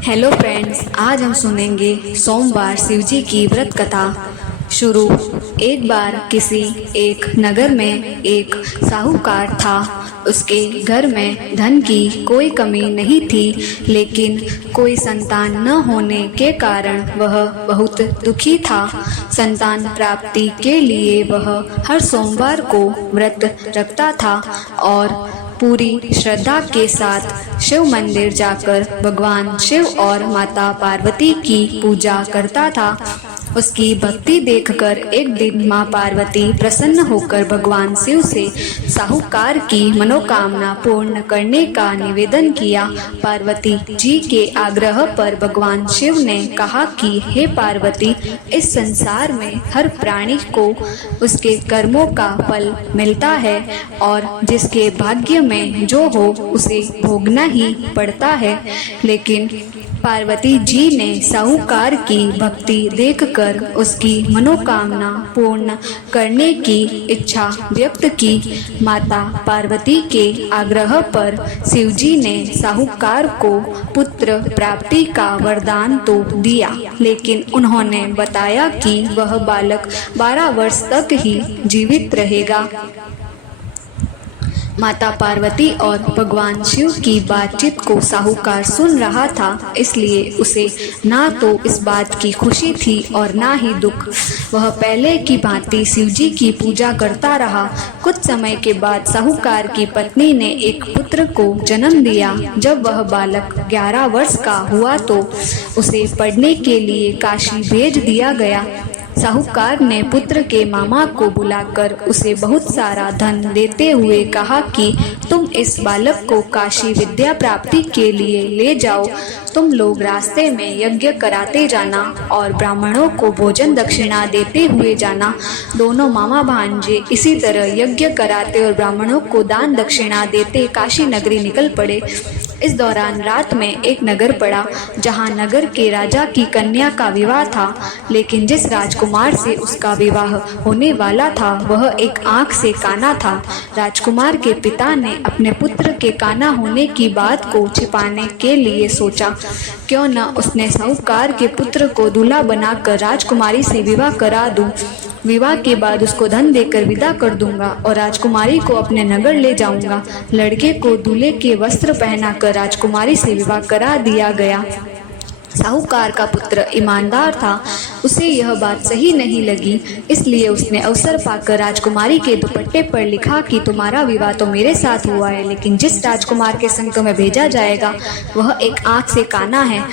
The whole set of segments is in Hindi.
हेलो फ्रेंड्स, आज हम सुनेंगे सोमवार शिवजी की व्रत कथा। शुरू। एक बार किसी एक नगर में एक साहूकार था। उसके घर में धन की कोई कमी नहीं थी, लेकिन कोई संतान न होने के कारण वह बहुत दुखी था। संतान प्राप्ति के लिए वह हर सोमवार को व्रत रखता था और पूरी श्रद्धा के साथ शिव मंदिर जाकर भगवान शिव और माता पार्वती की पूजा करता था। उसकी भक्ति देखकर एक दिन मां पार्वती प्रसन्न होकर भगवान शिव से साहूकार की मनोकामना पूर्ण करने का निवेदन किया। पार्वती जी के आग्रह पर भगवान शिव ने कहा कि हे पार्वती, इस संसार में हर प्राणी को उसके कर्मों का फल मिलता है और जिसके भाग्य में जो हो उसे भोगना ही पड़ता है। लेकिन पार्वती जी ने साहूकार की भक्ति देखकर उसकी मनोकामना पूर्ण करने की इच्छा व्यक्त की। माता पार्वती के आग्रह पर शिवजी ने साहूकार को पुत्र प्राप्ति का वरदान तो दिया, लेकिन उन्होंने बताया कि वह बालक 12 वर्ष तक ही जीवित रहेगा। माता पार्वती और भगवान शिव की बातचीत को साहूकार सुन रहा था, इसलिए उसे ना तो इस बात की खुशी थी और ना ही दुख। वह पहले की भांति शिवजी की पूजा करता रहा। कुछ समय के बाद साहूकार की पत्नी ने एक पुत्र को जन्म दिया। जब वह बालक 11 वर्ष का हुआ तो उसे पढ़ने के लिए काशी भेज दिया गया। साहूकार ने पुत्र के मामा को बुलाकर उसे बहुत सारा धन देते हुए कहा कि तुम इस बालक को काशी विद्या प्राप्ति के लिए ले जाओ। तुम लोग रास्ते में यज्ञ कराते जाना और ब्राह्मणों को भोजन दक्षिणा देते हुए जाना। दोनों मामा भांजे इसी तरह यज्ञ कराते और ब्राह्मणों को दान दक्षिणा देते काशी नगरी निकल पड़े। इस दौरान रात में एक नगर पड़ा, जहां नगर के राजा की कन्या का विवाह था, लेकिन जिस राजकुमार से उसका विवाह होने वाला था वह एक आंख से काना था। राजकुमार के पिता ने अपने पुत्र के काना होने की बात को छिपाने के लिए सोचा, क्यों न उसने साहूकार के पुत्र को दूल्हा बनाकर राजकुमारी से विवाह करा दूं। विवाह के बाद उसको धन देकर विदा कर दूंगा और राजकुमारी को अपने नगर ले जाऊंगा। लड़के को दूल्हे के वस्त्र पहनाकर राजकुमारी से विवाह करा दिया गया। साहूकार का पुत्र ईमानदार था, उसे यह बात सही नहीं लगी, इसलिए उसने अवसर पाकर राजकुमारी के दुपट्टे पर लिखा कि तुम्हारा विवाह तो मेरे साथ हुआ है, लेकिन जिस राजकुमार के संग तुम्हें भेजा जाएगा वह एक आंख से काना है।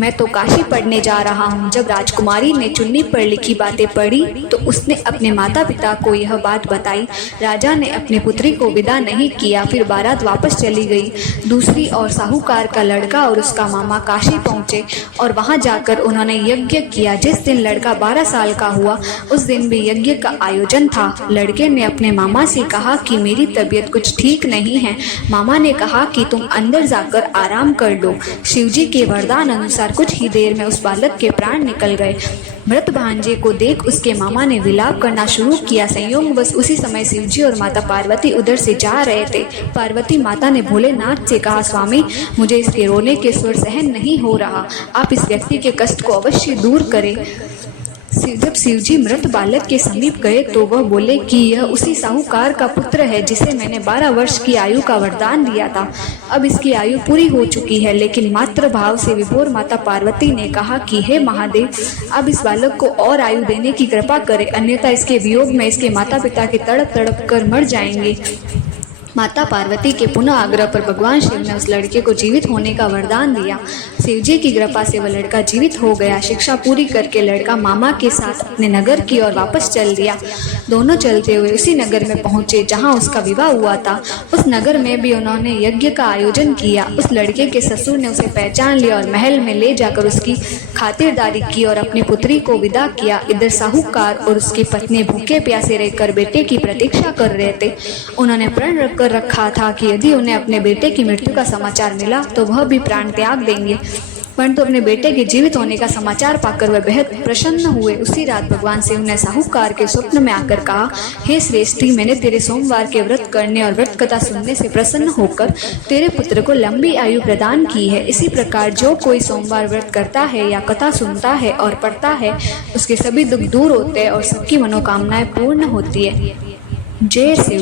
मैं तो काशी पढ़ने जा रहा हूँ। जब राजकुमारी ने चुन्नी पर लिखी बातें पढ़ी तो उसने अपने माता पिता को यह बात बताई। राजा ने अपनी पुत्री को विदा नहीं किया, फिर बारात वापस चली गई। दूसरी ओर साहूकार का लड़का और उसका मामा काशी पहुँचे और वहाँ जाकर उन्होंने यज्ञ किया। जिस दिन लड़का 12 साल का हुआ उस दिन भी यज्ञ का आयोजन था। लड़के ने अपने मामा से कहा कि मेरी तबीयत कुछ ठीक नहीं है। मामा ने कहा कि तुम अंदर जाकर आराम कर लो। शिवजी के वरदान अनुसार कुछ ही देर में उस बालक के प्राण निकल गए। मृत भांजे को देख उसके मामा ने विलाप करना शुरू किया। संयोगवश उसी समय शिवजी और माता पार्वती उधर से जा रहे थे। पार्वती माता ने भोलेनाथ से कहा, स्वामी, मुझे इसके रोने के स्वर सहन नहीं हो रहा, आप इस व्यक्ति के कष्ट को अवश्य दूर करें। जब शिवजी मृत बालक के समीप गए तो वह बोले कि यह उसी साहूकार का पुत्र है जिसे मैंने 12 वर्ष की आयु का वरदान दिया था। अब इसकी आयु पूरी हो चुकी है, लेकिन मातृ भाव से विभोर माता पार्वती ने कहा कि हे महादेव, अब इस बालक को और आयु देने की कृपा करें, अन्यथा इसके वियोग में इसके माता पिता के तड़प तड़प कर मर जाएंगे। माता पार्वती के पुनः आग्रह पर भगवान शिव ने उस लड़के को जीवित होने का वरदान दिया। शिवजी की कृपा से वह लड़का जीवित हो गया। शिक्षा पूरी करके लड़का मामा के साथ अपने नगर की ओर वापस चल दिया। दोनों चलते हुए उसी नगर में पहुंचे जहां उसका विवाह हुआ था। उस नगर में भी उन्होंने यज्ञ का आयोजन किया। उस लड़के के ससुर ने उसे पहचान लिया और महल में ले जाकर उसकी खातिरदारी की और अपनी पुत्री को विदा किया। इधर साहूकार और उसकी पत्नी भूखे प्यासे रहकर बेटे की प्रतीक्षा कर रहे थे। उन्होंने प्रण रखा था कि यदि उन्हें अपने बेटे की मृत्यु का समाचार मिला तो वह भी प्राण त्याग देंगे। परंतु अपने बेटे के जीवित होने का समाचार पाकर वह बेहद प्रसन्न हुए। उसी रात भगवान शिव ने साहूकार के स्वप्न में आकर कहा, हे श्रेष्ठी, मैंने तेरे सोमवार के व्रत करने और व्रत कथा सुनने से प्रसन्न होकर तेरे पुत्र को लंबी आयु प्रदान की है। इसी प्रकार जो कोई सोमवार व्रत करता है या कथा सुनता है और पढ़ता है, उसके सभी दुख दूर होते हैं और सबकी मनोकामनाएं पूर्ण होती है। जय शिव।